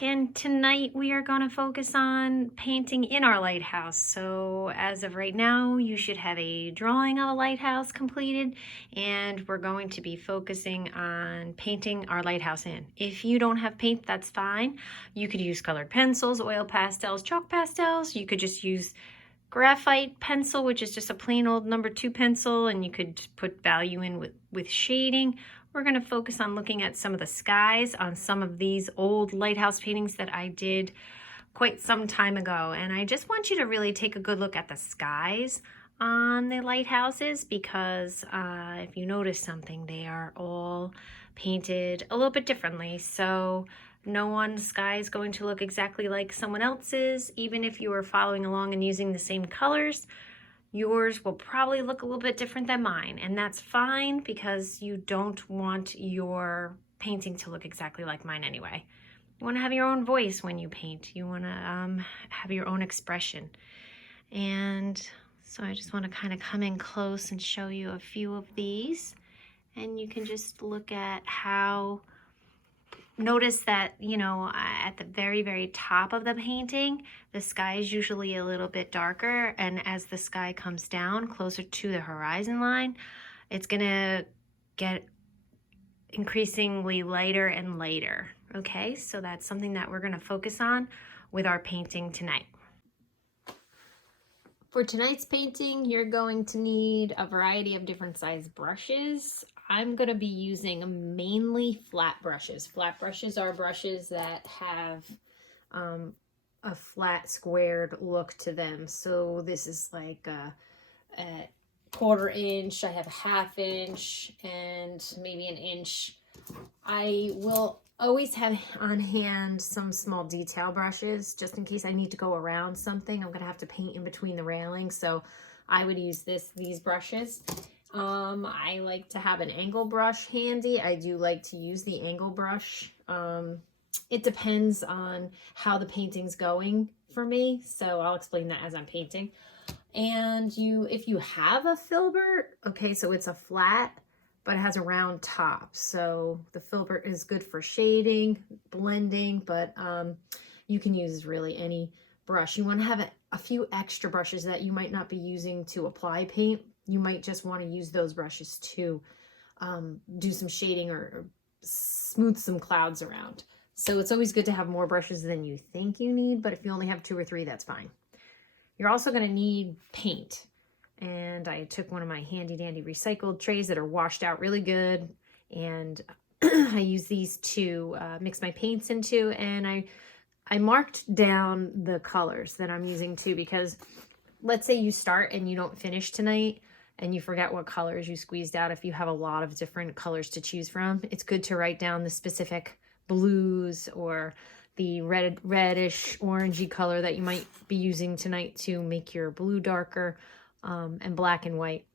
back, and tonight we are going to focus on painting in our lighthouse. So as of right now, you should have a drawing of a lighthouse completed, and we're going to be focusing on painting our lighthouse in. If you don't have paint, that's fine. You could use colored pencils, oil pastels, chalk pastels. You could just use graphite pencil, which is just a plain old #2 pencil, and you could put value in with shading. We're going to focus on looking at some of the skies on some of these old lighthouse paintings that I did quite some time ago. And I just want you to really take a good look at the skies on the lighthouses, because if you notice something, they are all painted a little bit differently. So no one's sky is going to look exactly like someone else's. Even if you are following along and using the same colors, yours will probably look a little bit different than mine, and that's fine, because you don't want your painting to look exactly like mine anyway. You want to have your own voice when you paint. You want to have your own expression. And so I just want to kind of come in close and show you a few of these, and you can just look at how, notice that, you know, at the very, very top of the painting, the sky is usually a little bit darker. And as the sky comes down closer to the horizon line, it's gonna get increasingly lighter and lighter. Okay, so that's something that we're gonna focus on with our painting tonight. For tonight's painting, you're going to need a variety of different size brushes. I'm going to be using mainly flat brushes. Flat brushes are brushes that have a flat squared look to them. So this is like a 1/4 inch. I have a 1/2 inch and maybe an inch. I will always have on hand some small detail brushes just in case I need to go around something. I'm going to have to paint in between the railings, so I would use these brushes. I like to have an angle brush handy. I do like to use the angle brush. It depends on how the painting's going for me, so I'll explain that as I'm painting. And if you have a filbert, okay, so it's a flat, but it has a round top. So the filbert is good for shading, blending, but you can use really any brush. You want to have a few extra brushes that you might not be using to apply paint. You might just want to use those brushes to do some shading or smooth some clouds around. So it's always good to have more brushes than you think you need, but if you only have 2 or 3, that's fine. You're also going to need paint. And I took one of my handy dandy recycled trays that are washed out really good, and I use these to mix my paints into, and I marked down the colors that I'm using too, because let's say you start and you don't finish tonight and you forget what colors you squeezed out. If you have a lot of different colors to choose from, it's good to write down the specific blues or the reddish orangey color that you might be using tonight to make your blue darker, and black and white.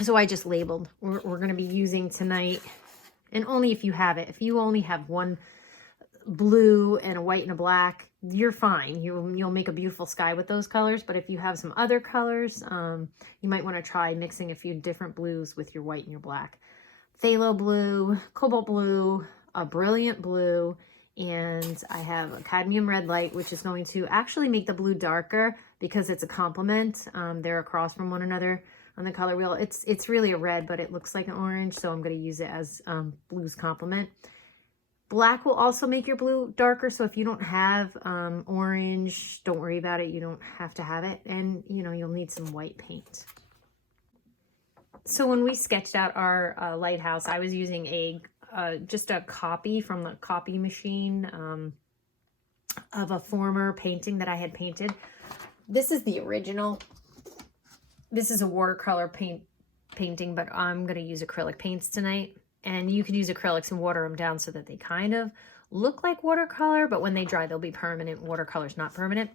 So I just labeled we're going to be using tonight, and only if you have it. If you only have one blue and a white and a black, you're fine. You'll make a beautiful sky with those colors. But if you have some other colors, you might want to try mixing a few different blues with your white and your black. Phthalo blue, cobalt blue, a brilliant blue, and I have a cadmium red light, which is going to actually make the blue darker because it's a complement. They're across from one another on the color wheel. It's really a red, but it looks like an orange, so I'm going to use it as blue's complement. Black will also make your blue darker, so if you don't have orange, don't worry about it. You don't have to have it, and you'll need some white paint. So when we sketched out our lighthouse, I was using just a copy from the copy machine of a former painting that I had painted. This is the original. This is a watercolor painting, but I'm going to use acrylic paints tonight. And you can use acrylics and water them down so that they kind of look like watercolor, but when they dry, they'll be permanent. Watercolor's not permanent.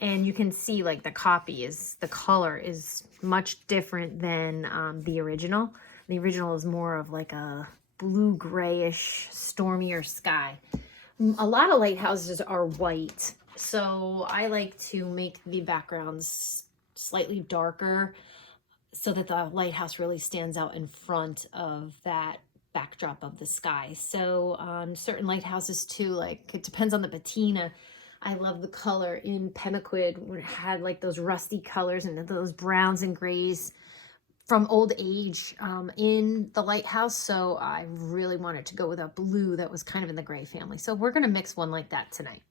And you can see like the color is much different than the original. The original is more of like a blue grayish, stormier sky. A lot of lighthouses are white, so I like to make the backgrounds slightly darker so that the lighthouse really stands out in front of that backdrop of the sky. So on certain lighthouses too, like it depends on the patina. I love the color in Pemaquid when it had like those rusty colors and those browns and grays from old age in the lighthouse. So I really wanted to go with a blue that was kind of in the gray family. So we're going to mix one like that tonight.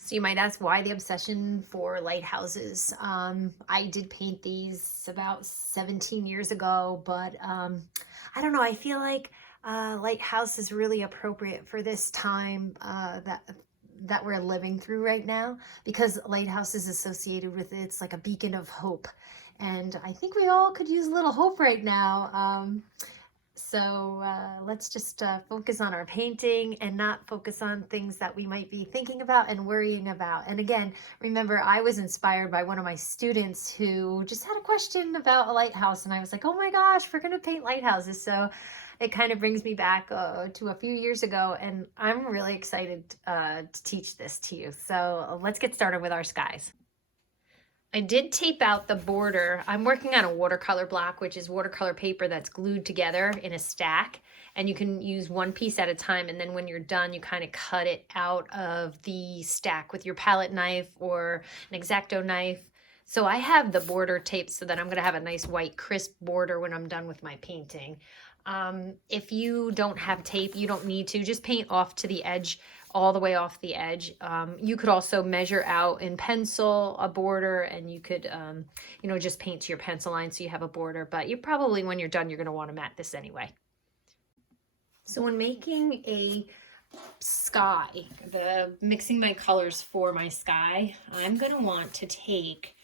So you might ask, why the obsession for lighthouses? I did paint these about 17 years ago, but I don't know. I feel like lighthouse is really appropriate for this time that we're living through right now, because lighthouse is associated with it's like a beacon of hope. And I think we all could use a little hope right now. So let's just focus on our painting and not focus on things that we might be thinking about and worrying about. And again, remember, I was inspired by one of my students who just had a question about a lighthouse. And I was like, oh my gosh, we're going to paint lighthouses. So it kind of brings me back to a few years ago. And I'm really excited to teach this to you. So let's get started with our skies. I did tape out the border. I'm working on a watercolor block, which is watercolor paper that's glued together in a stack. And you can use one piece at a time. And then when you're done, you kind of cut it out of the stack with your palette knife or an X-Acto knife. So I have the border taped so that I'm going to have a nice white crisp border when I'm done with my painting. If you don't have tape, you don't need to. Just paint off to the edge, all the way off the edge. You could also measure out in pencil a border, and you could, just paint to your pencil line so you have a border. But you probably, when you're done, you're going to want to mat this anyway. So when making a sky, mixing my colors for my sky, I'm going to want to take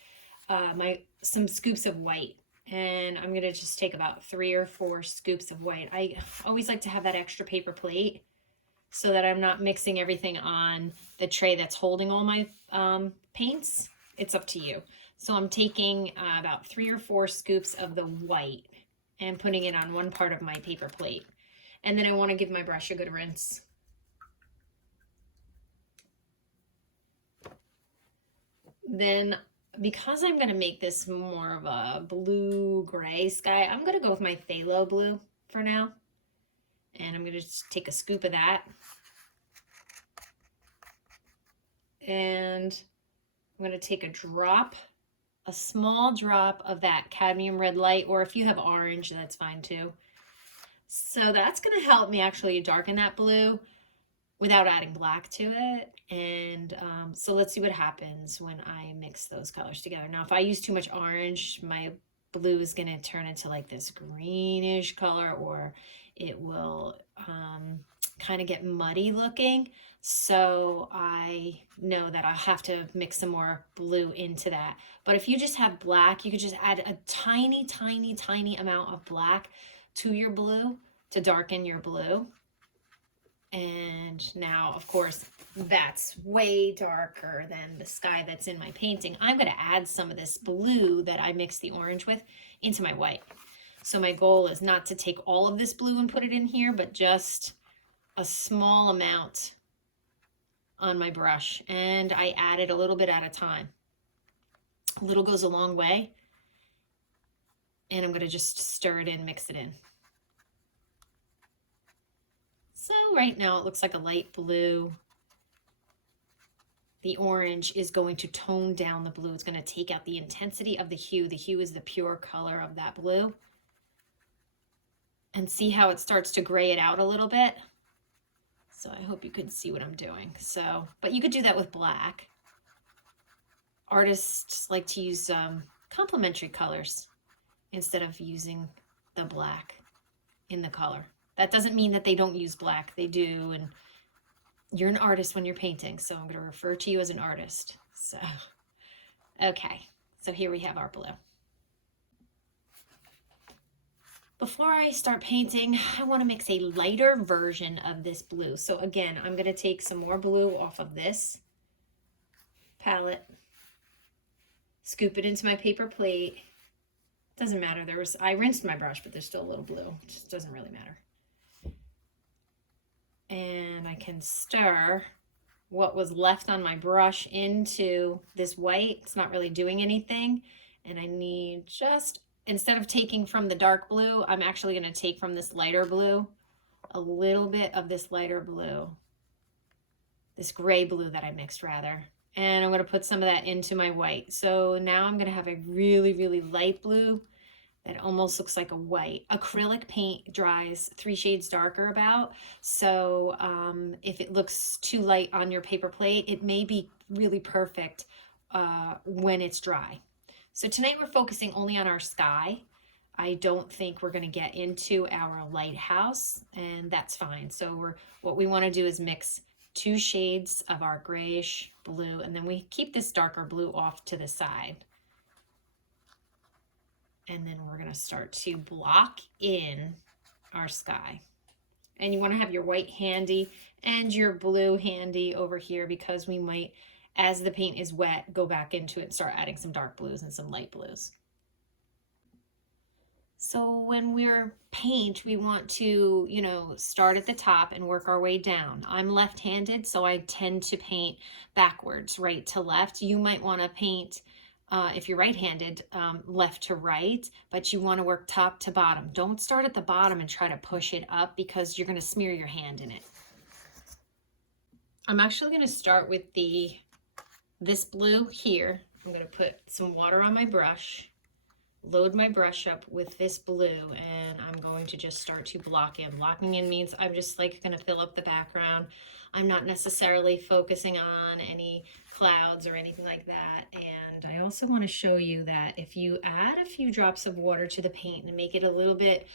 some scoops of white. And I'm going to just take about 3 or 4 scoops of white. I always like to have that extra paper plate so that I'm not mixing everything on the tray that's holding all my paints. It's up to you. So I'm taking about 3 or 4 scoops of the white and putting it on one part of my paper plate. And then I want to give my brush a good rinse. Then, because I'm going to make this more of a blue-gray sky, I'm going to go with my phthalo blue for now. And I'm going to just take a scoop of that. And I'm going to take a small drop of that cadmium red light, or if you have orange, that's fine too. So that's going to help me actually darken that blue without adding black to it. And so let's see what happens when I mix those colors together. Now, if I use too much orange, my blue is going to turn into like this greenish color, or it will kind of get muddy looking. So I know that I'll have to mix some more blue into that. But if you just have black, you could just add a tiny, tiny, tiny amount of black to your blue to darken your blue. And now, of course, that's way darker than the sky that's in my painting. I'm going to add some of this blue that I mixed the orange with into my white. So my goal is not to take all of this blue and put it in here, but just a small amount on my brush. And I add it a little bit at a time. A little goes a long way. And I'm going to just stir it in, mix it in. So right now it looks like a light blue. The orange is going to tone down the blue. It's going to take out the intensity of the hue. The hue is the pure color of that blue. And see how it starts to gray it out a little bit? So I hope you can see what I'm doing. So, but you could do that with black. Artists like to use complementary colors instead of using the black in the color. That doesn't mean that they don't use black. They do, and you're an artist when you're painting, so I'm going to refer to you as an artist. So, okay, so here we have our blue. Before I start painting, I want to mix a lighter version of this blue. So again, I'm going to take some more blue off of this palette, scoop it into my paper plate. Doesn't matter. I rinsed my brush, but there's still a little blue. It just doesn't really matter. And I can stir what was left on my brush into this white. It's not really doing anything. And I need just instead of taking from the dark blue, I'm actually going to take from this lighter blue, a little bit of this lighter blue, this gray blue that I mixed rather. And I'm going to put some of that into my white. So now I'm going to have a really, really light blue that almost looks like a white. Acrylic paint dries 3 shades darker about. So if it looks too light on your paper plate, it may be really perfect when it's dry. So tonight we're focusing only on our sky. I don't think we're going to get into our lighthouse, and that's fine. So what we want to do is mix 2 shades of our grayish blue, and then we keep this darker blue off to the side. And then we're going to start to block in our sky. And you want to have your white handy and your blue handy over here, because we might, as the paint is wet, go back into it and start adding some dark blues and some light blues. So when we're paint, we want to, start at the top and work our way down. I'm left-handed, so I tend to paint backwards, right to left. You might want to paint, if you're right-handed, left to right, but you want to work top to bottom. Don't start at the bottom and try to push it up, because you're going to smear your hand in it. I'm actually going to start with this blue here. I'm going to put some water on my brush, load my brush up with this blue, and I'm going to just start to block in. Blocking in means I'm just like going to fill up the background. I'm not necessarily focusing on any clouds or anything like that. And I also want to show you that if you add a few drops of water to the paint and make it a little bit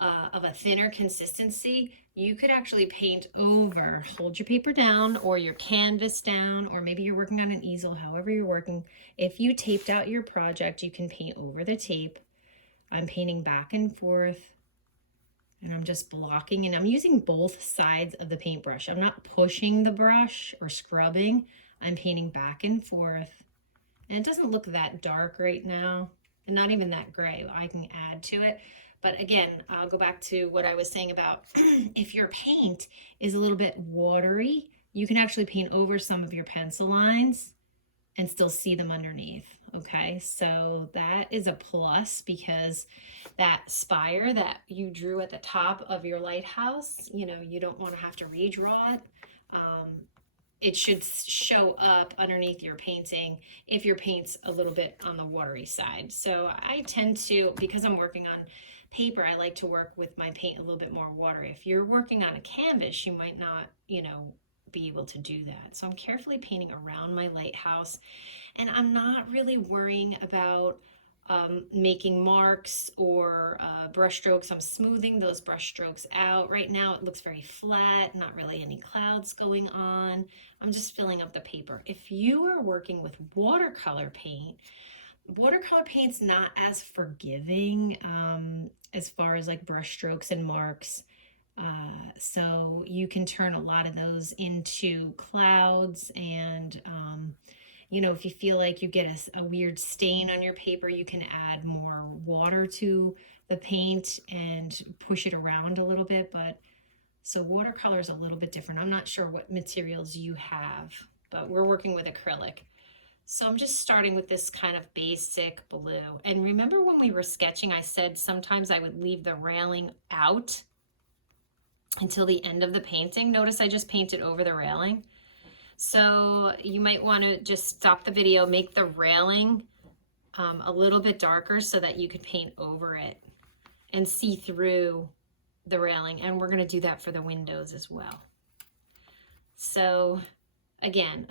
of a thinner consistency, you could actually paint over. Hold your paper down or your canvas down, or maybe you're working on an easel, however you're working. If you taped out your project, you can paint over the tape. I'm painting back and forth, and I'm just blocking, and I'm using both sides of the paintbrush. I'm not pushing the brush or scrubbing. I'm painting back and forth, and it doesn't look that dark right now, and not even that gray. I can add to it. But again, I'll go back to what I was saying about if your paint is a little bit watery, you can actually paint over some of your pencil lines and still see them underneath. Okay, so that is a plus, because that spire that you drew at the top of your lighthouse, you don't want to have to redraw it. It should show up underneath your painting if your paint's a little bit on the watery side. So I tend to, because I'm working on paper, I like to work with my paint a little bit more watery. If you're working on a canvas, you might not, be able to do that. So I'm carefully painting around my lighthouse, and I'm not really worrying about making marks or brush strokes. I'm smoothing those brush strokes out. Right now it looks very flat, not really any clouds going on. I'm just filling up the paper. If you are working with watercolor paint's not as forgiving as far as like brush strokes and marks. So you can turn a lot of those into clouds, and if you feel like you get a weird stain on your paper, you can add more water to the paint and push it around a little bit. But so watercolor is a little bit different. I'm not sure what materials you have, but we're working with acrylic. So I'm just starting with this kind of basic blue. And remember when we were sketching, I said sometimes I would leave the railing out until the end of the painting. Notice I just painted over the railing. So you might want to just stop the video, make the railing a little bit darker so that you could paint over it and see through the railing. And we're going to do that for the windows as well. So again,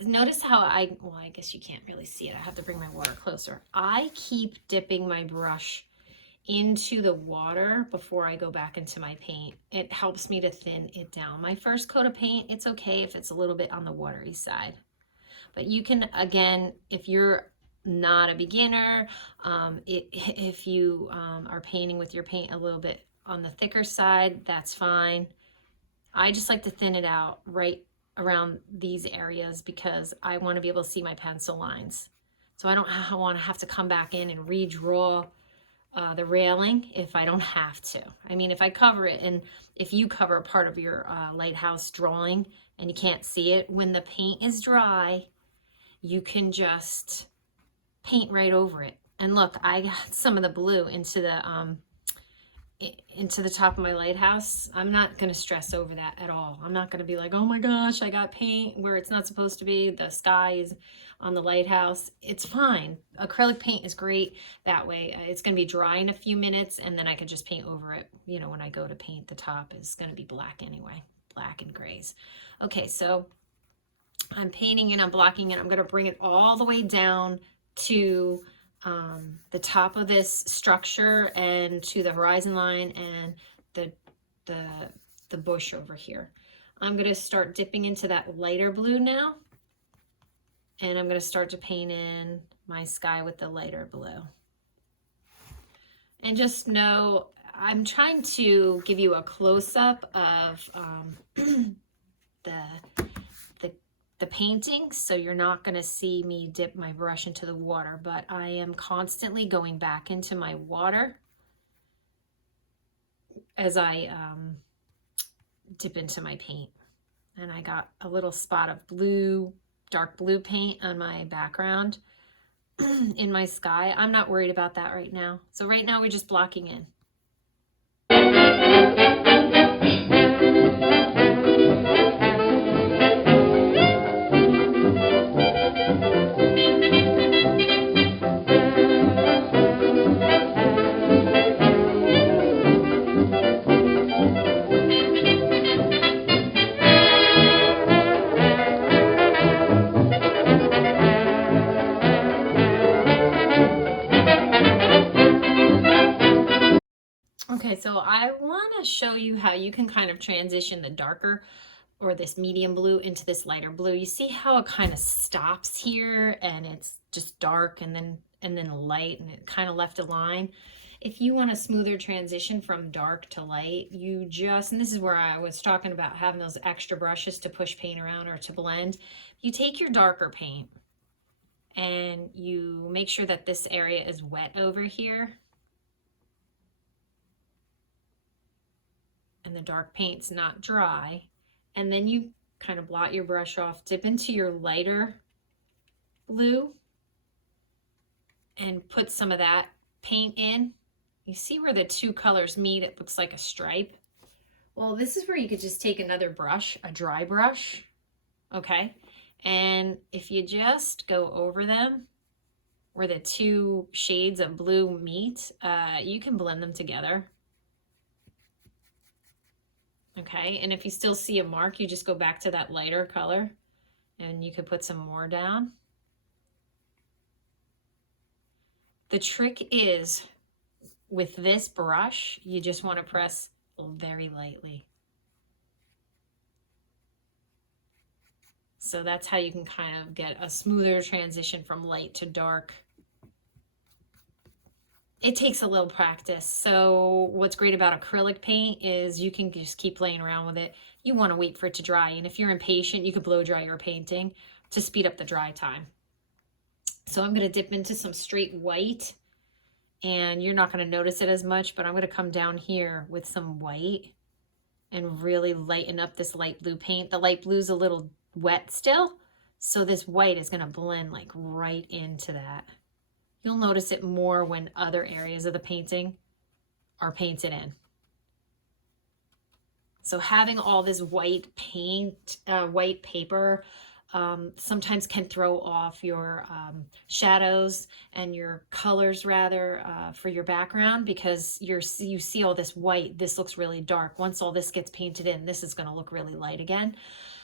notice how I guess you can't really see it. I have to bring my water closer. I keep dipping my brush into the water before I go back into my paint. It helps me to thin it down. My first coat of paint, it's okay if it's a little bit on the watery side. But you can, again, if you're not a beginner, if you are painting with your paint a little bit on the thicker side, that's fine. I just like to thin it out right around these areas because I want to be able to see my pencil lines. So I don't want to have to come back in and redraw the railing if I don't have to. I mean, if I cover it, and if you cover a part of your lighthouse drawing and you can't see it, when the paint is dry, you can just paint right over it. And look, I got some of the blue into the top of my lighthouse. I'm not going to stress over that at all. I'm not going to be like, oh my gosh, I got paint where it's not supposed to be. The sky is on the lighthouse. It's fine. Acrylic paint is great that way. It's going to be dry in a few minutes, and then I can just paint over it. You know, when I go to paint, the top is going to be black anyway, black and grays. Okay, so I'm painting and I'm blocking it. I'm going to bring it all the way down to the top of this structure and to the horizon line and the bush over here. I'm going to start dipping into that lighter blue now, and I'm going to start to paint in my sky with the lighter blue. And just know, I'm trying to give you a close-up of the painting, so you're not going to see me dip my brush into the water, but I am constantly going back into my water as I dip into my paint. And I got a little spot of blue, dark blue paint on my background in my sky. I'm not worried about that right now. So right now we're just blocking in. Okay, so I want to show you how you can kind of transition the darker or this medium blue into this lighter blue. You see how it kind of stops here and it's just dark and then light, and it kind of left a line. If you want a smoother transition from dark to light, you just, and this is where I was talking about having those extra brushes to push paint around or to blend. You take your darker paint and you make sure that this area is wet over here. And the dark paint's not dry. And then you kind of blot your brush off, dip into your lighter blue and put some of that paint in. You see where the two colors meet? It looks like a stripe. Well, this is where you could just take another brush, a dry brush, okay? And if you just go over them where the two shades of blue meet, you can blend them together. Okay, and if you still see a mark, you just go back to that lighter color and you could put some more down. The trick is with this brush, you just want to press very lightly. So that's how you can kind of get a smoother transition from light to dark. It takes a little practice. So what's great about acrylic paint is you can just keep playing around with it. You want to wait for it to dry. And if you're impatient, you could blow dry your painting to speed up the dry time. So I'm going to dip into some straight white, and you're not going to notice it as much, but I'm going to come down here with some white and really lighten up this light blue paint. The light blue's a little wet still, so this white is going to blend like right into that. You'll notice it more when other areas of the painting are painted in. So having all this white paint, white paper, sometimes can throw off your shadows and your colors rather for your background, because you see all this white. This looks really dark. Once all this gets painted in, this is going to look really light again.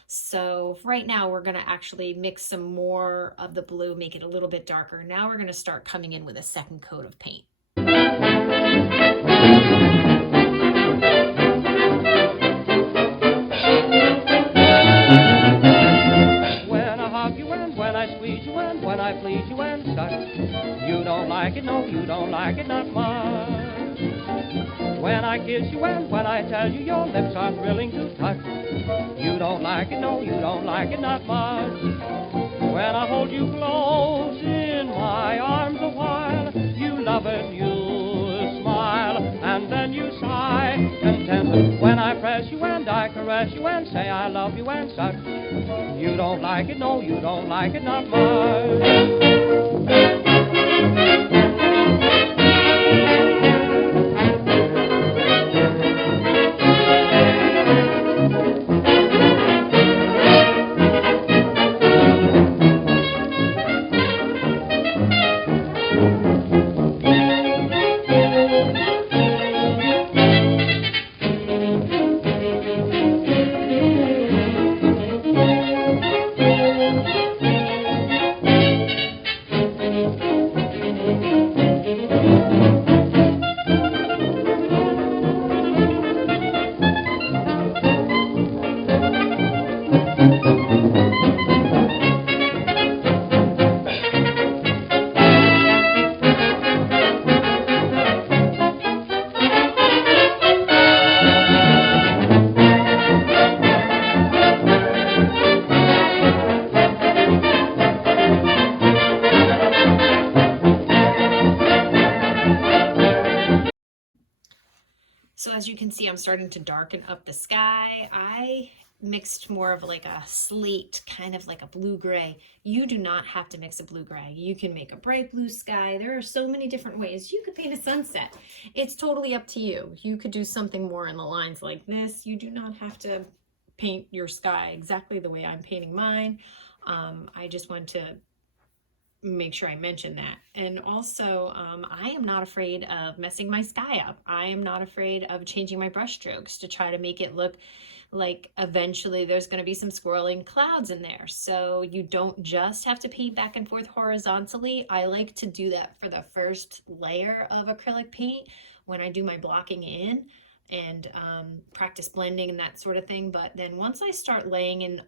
So right now we're going to actually mix some more of the blue, make it a little bit darker. Now we're going to start coming in with a second coat of paint. When I hug you and when I squeeze you and when I please you and such, you don't like it, no, you don't like it, not much. When I kiss you and when I tell you your lips are thrilling to touch, you don't like it, no, you don't like it, not much. When I hold you close in my arms a while, you love it, you smile, and then you sigh contented. When I press you and I caress you and say I love you and such, you don't like it, no, you don't like it, not much. as you can see, I'm starting to darken up the sky. I mixed more of like a slate, kind of like a blue-gray. You do not have to mix a blue-gray. You can make a bright blue sky. There are so many different ways. You could paint a sunset. It's totally up to you. You could do something more in the lines like this. You do not have to paint your sky exactly the way I'm painting mine. I just want to make sure I mention that. And also, I am not afraid of messing my sky up. I am not afraid of changing my brush strokes to try to make it look like eventually there's going to be some swirling clouds in there. So you don't just have to paint back and forth horizontally. I like to do that for the first layer of acrylic paint when I do my blocking in and practice blending and that sort of thing. But then once I start laying in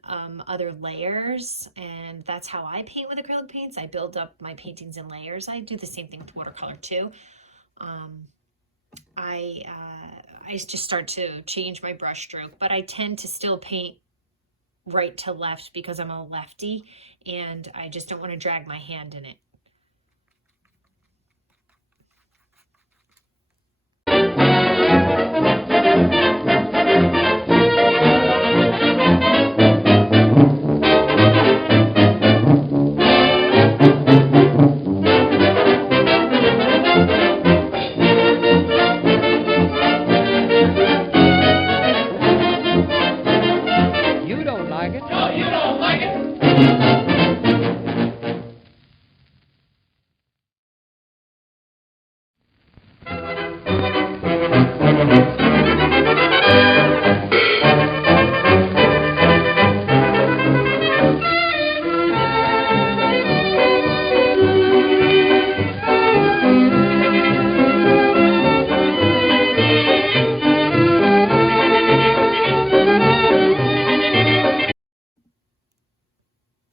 other layers, and that's how I paint with acrylic paints, I build up my paintings in layers. I do the same thing with watercolor too. I just start to change my brush stroke, but I tend to still paint right to left because I'm a lefty and I just don't want to drag my hand in it. You don't like it? No, you don't like it.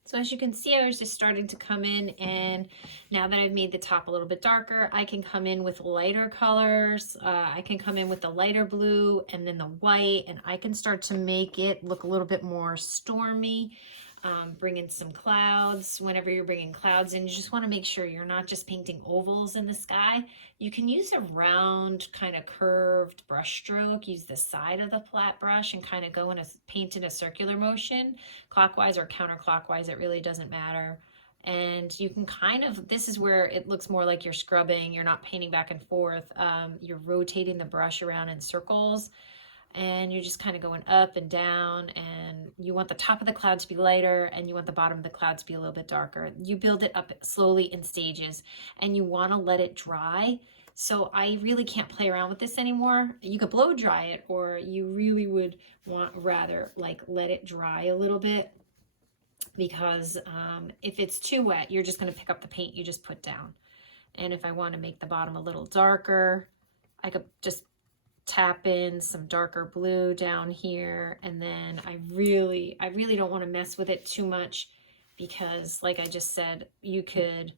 So as you can see, I was just starting to come in, and now that I've made the top a little bit darker, I can come in with lighter colors. I can come in with the lighter blue and then the white, and I can start to make it look a little bit more stormy. Bring in some clouds. Whenever you're bringing clouds in, you just want to make sure you're not just painting ovals in the sky. You can use a round, kind of curved brush stroke. Use the side of the flat brush and kind of go in a paint in a circular motion, clockwise or counterclockwise. It really doesn't matter. And you can kind of, this is where it looks more like you're scrubbing. You're not painting back and forth. You're rotating the brush around in circles. And you're just kind of going up and down, and you want the top of the cloud to be lighter and you want the bottom of the cloud to be a little bit darker. You build it up slowly in stages, and you want to let it dry. So I really can't play around with this anymore. You could blow dry it, or you really would want rather like let it dry a little bit, because if it's too wet, you're just going to pick up the paint you just put down. And if I want to make the bottom a little darker, I could just tap in some darker blue down here, and then I really don't want to mess with it too much, because like I just said, you could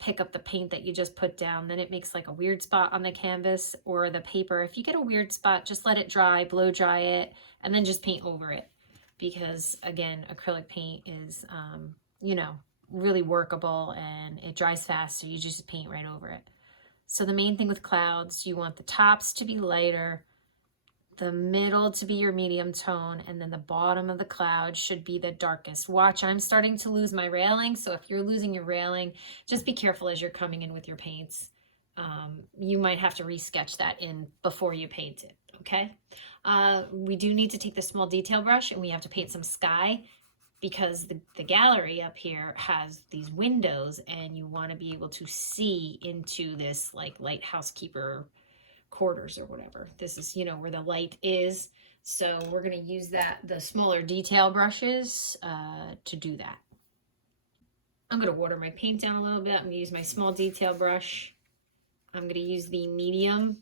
pick up the paint that you just put down, then it makes like a weird spot on the canvas or the paper. If you get a weird spot, just let it dry, blow dry it, and then just paint over it, because again, acrylic paint is you know, really workable and it dries fast, so you just paint right over it. So the main thing with clouds, you want the tops to be lighter, the middle to be your medium tone, and then the bottom of the cloud should be the darkest. Watch, I'm starting to lose my railing, so if you're losing your railing, just be careful as you're coming in with your paints. You might have to resketch that in before you paint it, okay? We do need to take the small detail brush and we have to paint some sky, because the gallery up here has these windows, and you want to be able to see into this like lighthouse keeper quarters or whatever. This is, you know, where the light is. So we're going to use the smaller detail brushes to do that. I'm going to water my paint down a little bit. I'm going to use my small detail brush. I'm going to use the medium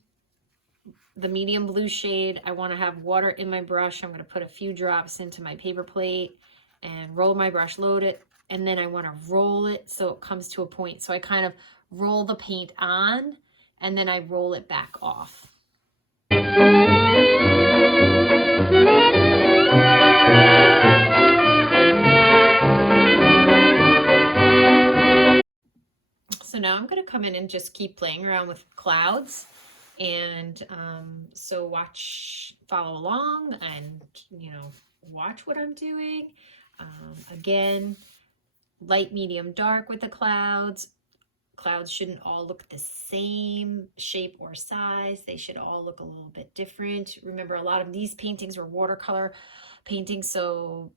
blue shade. I want to have water in my brush. I'm going to put a few drops into my paper plate and roll my brush, load it, and then I want to roll it so it comes to a point. So I kind of roll the paint on, and then I roll it back off. So now I'm going to come in and just keep playing around with clouds. And so follow along and, watch what I'm doing. Again, light, medium, dark with the clouds. Clouds shouldn't all look the same shape or size. They should all look a little bit different. Remember, a lot of these paintings were watercolor paintings, so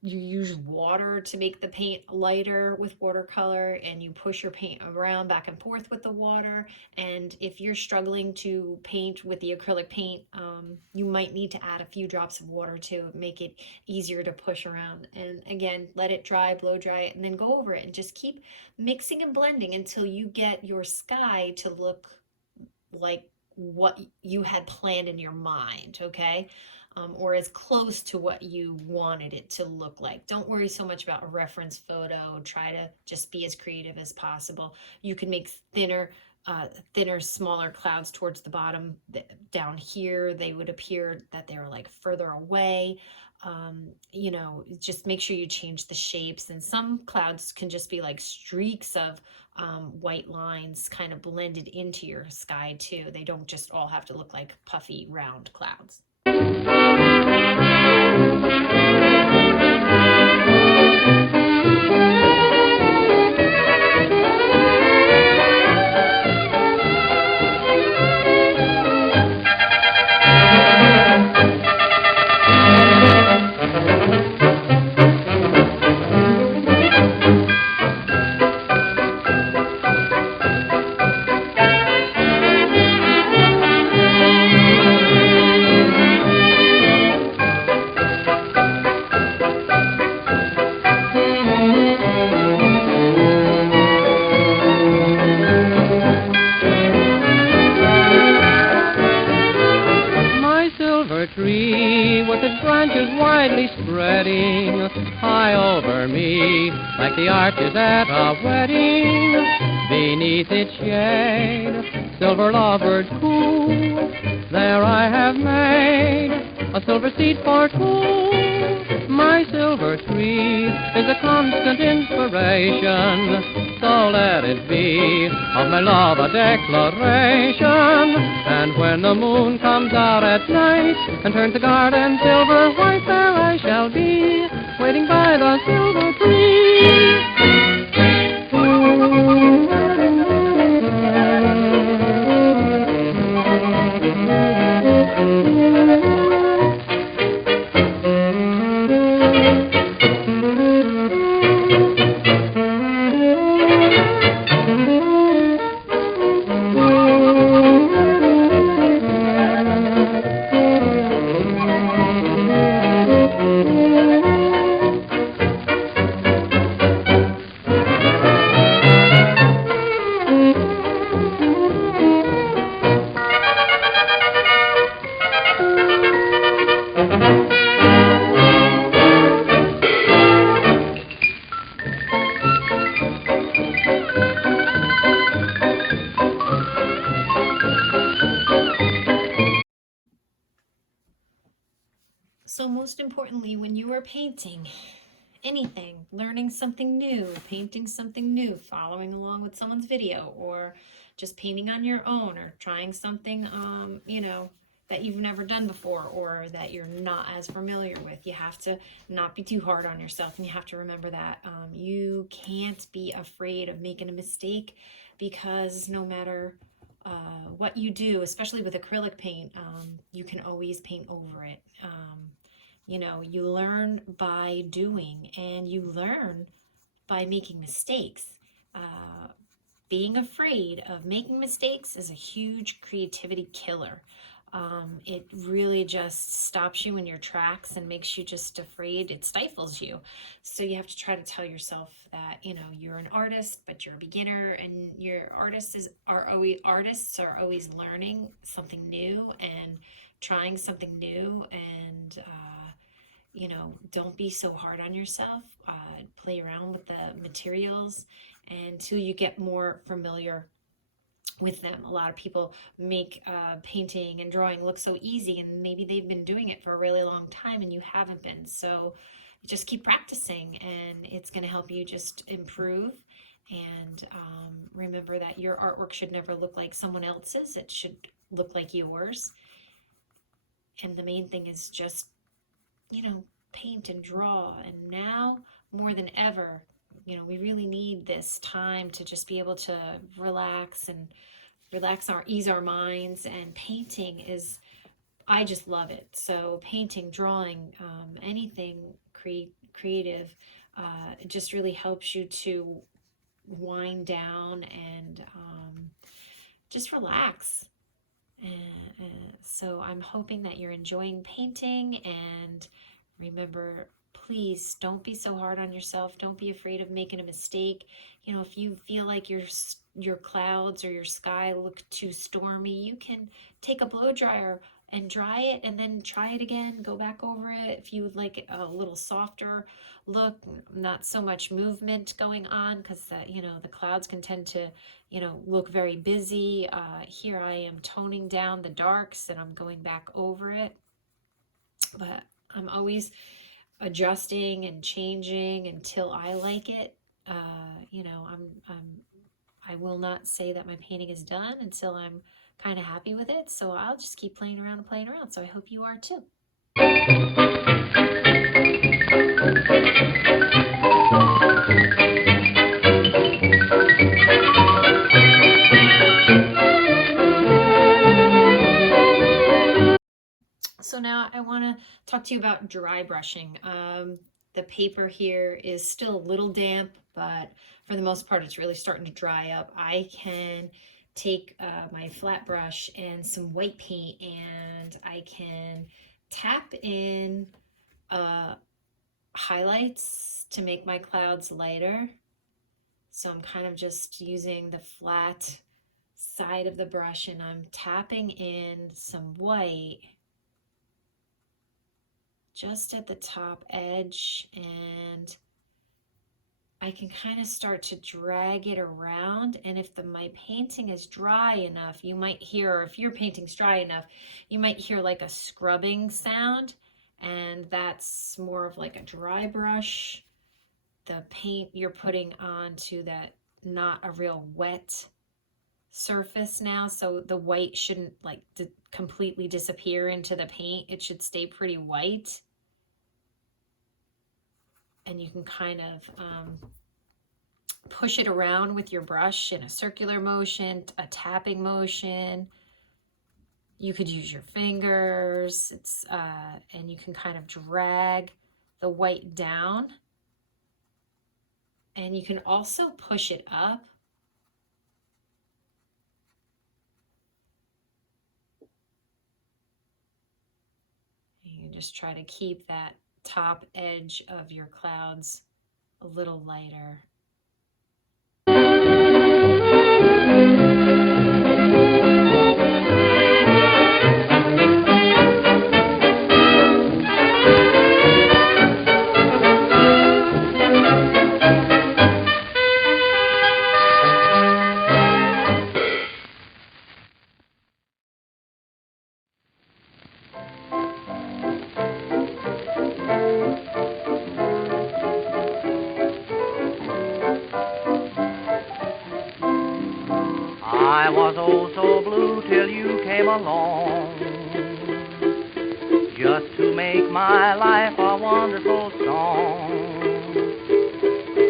you use water to make the paint lighter with watercolor, and you push your paint around back and forth with the water. And if you're struggling to paint with the acrylic paint, you might need to add a few drops of water to make it easier to push around. And again, let it dry, blow dry it, and then go over it and just keep mixing and blending until you get your sky to look like what you had planned in your mind, okay? Or as close to what you wanted it to look like. Don't worry so much about a reference photo. Try to just be as creative as possible. You can make thinner, smaller clouds towards the bottom. Down here, they would appear that they were like further away. Just make sure you change the shapes. And some clouds can just be like streaks of white lines kind of blended into your sky too. They don't just all have to look like puffy, round clouds. Tree with its branches widely spreading high over me, like the arches at a wedding. Beneath its shade, silver lovebirds coo. There I have made a silver seat for two. My silver tree is a constant inspiration, so let it be of my love a declaration. And when the moon comes out at night and turns the garden silver white, there I shall be, waiting by the silver tree. So most importantly, when you are painting anything, learning something new, painting something new, following along with someone's video, or just painting on your own, or trying something, that you've never done before, or that you're not as familiar with, you have to not be too hard on yourself. And you have to remember that you can't be afraid of making a mistake, because no matter what you do, especially with acrylic paint, you can always paint over it. You learn by doing, and you learn by making mistakes. Being afraid of making mistakes is a huge creativity killer. It really just stops you in your tracks and makes you just afraid. It stifles you. So you have to try to tell yourself that, you're an artist, but you're a beginner, and your artists are always learning something new and trying something new. And don't be so hard on yourself. Play around with the materials until you get more familiar with them. A lot of people make painting and drawing look so easy, and maybe they've been doing it for a really long time and you haven't been. So just keep practicing, and it's going to help you just improve And remember that your artwork should never look like someone else's. It should look like yours. And the main thing is just, paint and draw. And now more than ever, we really need this time to just be able to relax and ease our minds. And painting is, I just love it. So painting, drawing, anything creative, it just really helps you to wind down and just relax. So I'm hoping that you're enjoying painting, and remember, please don't be so hard on yourself. Don't be afraid of making a mistake. If you feel like your clouds or your sky look too stormy, you can take a blow dryer and dry it and then try it again. Go back over it if you would like a little softer look, not so much movement going on, because the clouds can tend to look very busy. Here I am toning down the darks and I'm going back over it, but I'm always adjusting and changing until I like it. I will not say that my painting is done until I'm kind of happy with it. So I'll just keep playing around and playing around. So I hope you are too. So now I want to talk to you about dry brushing. The paper here is still a little damp, but for the most part, it's really starting to dry up. I can take my flat brush and some white paint, and I can tap in highlights to make my clouds lighter. So I'm kind of just using the flat side of the brush and I'm tapping in some white just at the top edge, and I can kind of start to drag it around. And if my painting is dry enough, you might hear, or if your painting's dry enough, you might hear like a scrubbing sound, and that's more of like a dry brush. The paint you're putting onto that, not a real wet surface now, so the white shouldn't like completely disappear into the paint. It should stay pretty white. And you can kind of push it around with your brush in a circular motion, a tapping motion. You could use your fingers. And you can kind of drag the white down. And you can also push it up. You can just try to keep that top edge of your clouds a little lighter. I was oh so blue till you came along, just to make my life a wonderful song.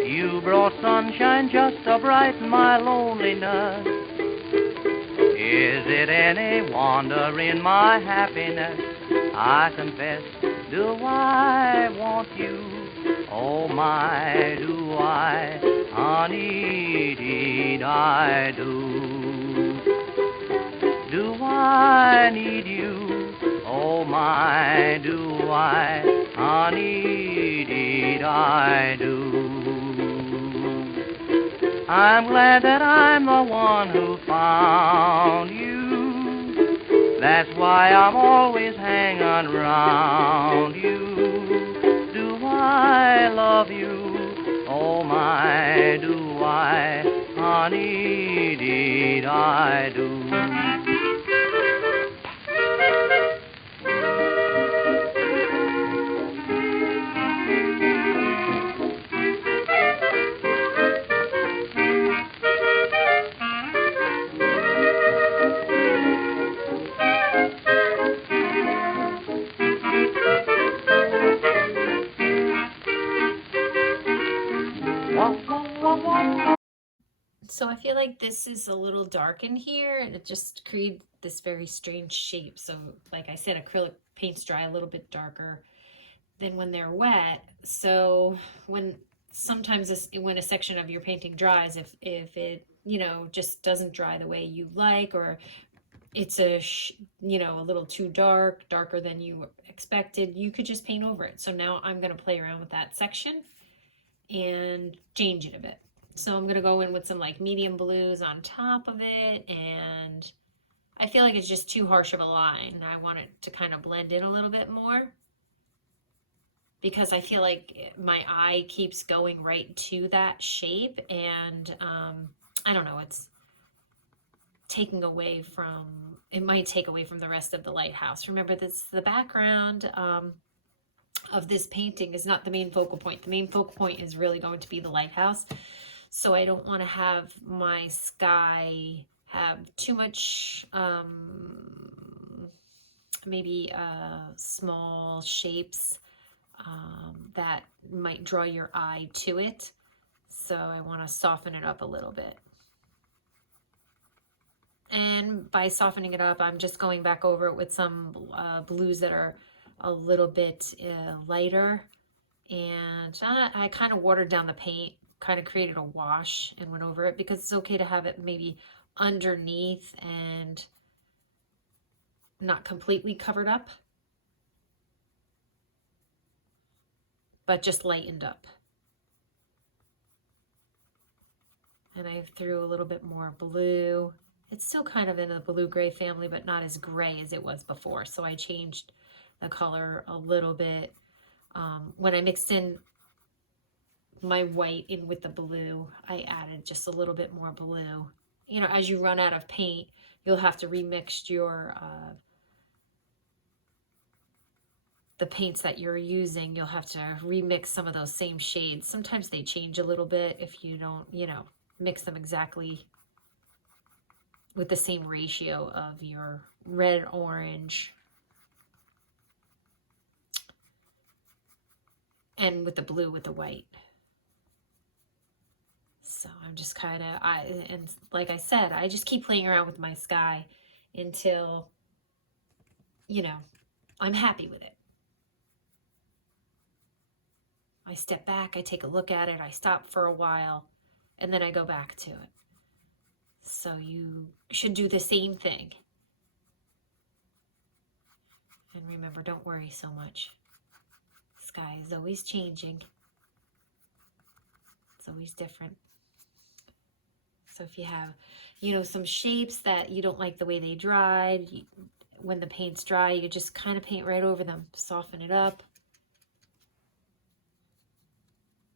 You brought sunshine just to brighten my loneliness. Is it any wonder in my happiness? I confess, do I want you? Oh my, do I, honey, indeed I do. Do I need you? Oh my, do I, honey, indeed I do. I'm glad that I'm the one who found you. That's why I'm always hanging around you. Do I love you? Oh my, do I, honey, indeed I do. So I feel like this is a little dark in here and it just created this very strange shape. So like I said, acrylic paints dry a little bit darker than when they're wet. So when sometimes when a section of your painting dries, if it, you know, just doesn't dry the way you like, or it's you know, a little too darker than you expected, you could just paint over it. So now I'm going to play around with that section and change it a bit. So I'm going to go in with some like medium blues on top of it, and I feel like it's just too harsh of a line. I want it to kind of blend in a little bit more because I feel like my eye keeps going right to that shape, and I don't know, it's taking away from, it might take away from the rest of the lighthouse. Remember, this the background of this painting is not the main focal point. The main focal point is really going to be the lighthouse. So I don't want to have my sky have too much maybe small shapes that might draw your eye to it. So I want to soften it up a little bit. And by softening it up, I'm just going back over it with some blues that are a little bit lighter. And I kind of watered down the paint, kind of created a wash and went over it, because it's okay to have it maybe underneath and not completely covered up, but just lightened up. And I threw a little bit more blue. It's still kind of in the blue-gray family, but not as gray as it was before. So I changed the color a little bit. When I mixed in my white in with the blue, I added just a little bit more blue. You know, as you run out of paint, you'll have to remix your the paints that you're using. You'll have to remix some of those same shades. Sometimes they change a little bit if you don't, you know, mix them exactly with the same ratio of your red, orange, and with the blue with the white. So I'm just kind of, and like I said, I just keep playing around with my sky until, you know, I'm happy with it. I step back, I take a look at it, I stop for a while, and then I go back to it. So you should do the same thing. And remember, don't worry so much. The sky is always changing. It's always different. So if you have, you know, some shapes that you don't like the way they dried, when the paint's dry, you just kind of paint right over them, soften it up.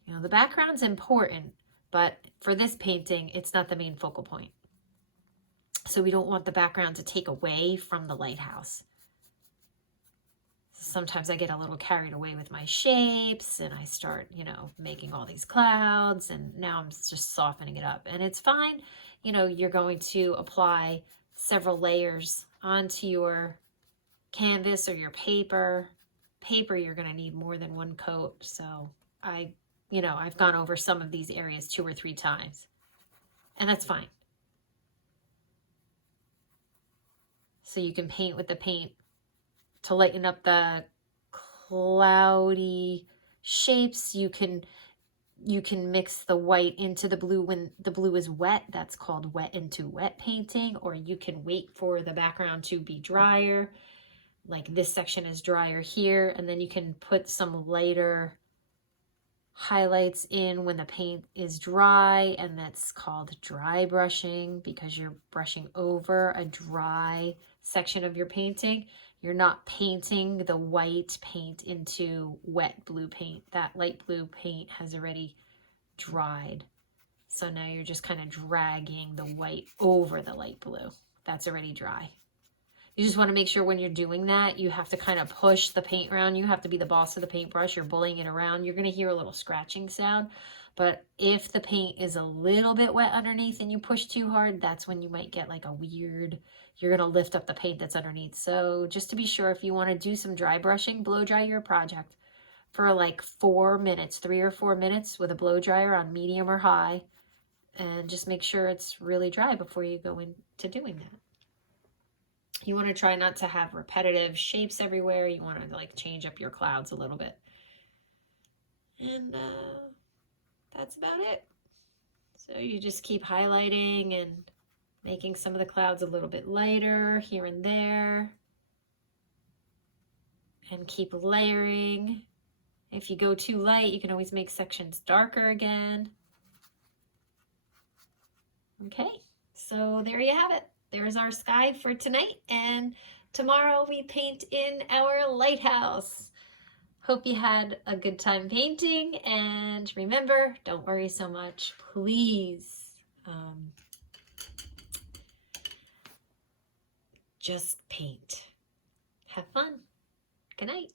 You know, the background's important, but for this painting, it's not the main focal point. So we don't want the background to take away from the lighthouse. Sometimes I get a little carried away with my shapes and I start, you know, making all these clouds, and now I'm just softening it up. And it's fine. You know, you're going to apply several layers onto your canvas or your paper. Paper, you're going to need more than one coat. So I've gone over some of these areas 2 or 3 times, and that's fine. So you can paint with the paint to lighten up the cloudy shapes. You can mix the white into the blue when the blue is wet. That's called wet into wet painting. Or you can wait for the background to be drier. Like this section is drier here, and then you can put some lighter highlights in when the paint is dry, and that's called dry brushing, because you're brushing over a dry section of your painting. You're not painting the white paint into wet blue paint. That light blue paint has already dried. So now you're just kind of dragging the white over the light blue. That's already dry. You just want to make sure when you're doing that, you have to kind of push the paint around. You have to be the boss of the paintbrush. You're bullying it around. You're going to hear a little scratching sound. But if the paint is a little bit wet underneath and you push too hard, that's when you might get like a weird, you're going to lift up the paint that's underneath. So just to be sure, if you want to do some dry brushing, blow dry your project for like 4 minutes, 3 or 4 minutes with a blow dryer on medium or high. And just make sure it's really dry before you go into doing that. You want to try not to have repetitive shapes everywhere. You want to like change up your clouds a little bit. And that's about it. So you just keep highlighting and making some of the clouds a little bit lighter here and there. And keep layering. If you go too light, you can always make sections darker again. Okay, so there you have it. There's our sky for tonight, and tomorrow we paint in our lighthouse. Hope you had a good time painting, and remember, don't worry so much, please. Just paint. Have fun. Good night.